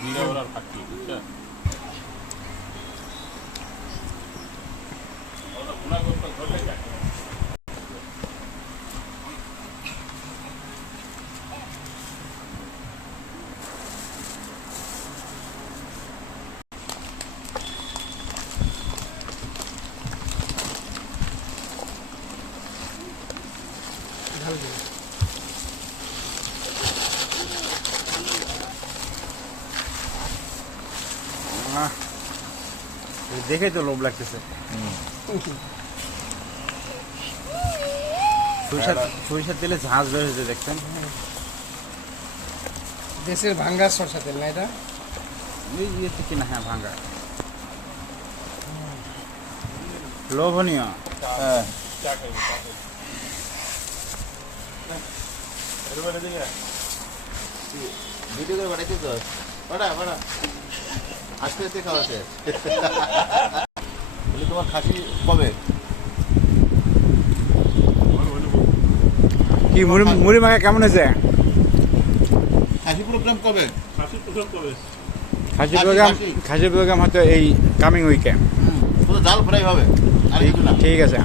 জিরা ওরা থাকি বুঝছো ওরা গুনা করতে ধরলে যাকে ঢাল দিন। দেখেই তো লোভ লাগতেছে। সরিষার তেলে ঝাঁজ বের হয়েছে দেখছেন। দেশের ভাঙ্গা সরষা তেল না এটা? এই ইয়েতে কিনা, হ্যাঁ ভাঙ্গা, লোভনীয়। হ্যাঁ চা খাইবে চা খাইবে এরবারে দিকে ভিডিও করে বাড়াইতে তো বাড়া বাড়া আস্তে আস্তে খাওয়াছে বলি তোমার খাসি কবে কি মুড়ি মাখা কেমন হয়েছে? খাসি প্রোগ্রাম কবে খাসি প্রথম কবে খাসি প্রোগ্রাম হয়তো এই কামিং উইকে। শুধু ডাল ফ্রাই হবে আর কিছু না ঠিক আছে।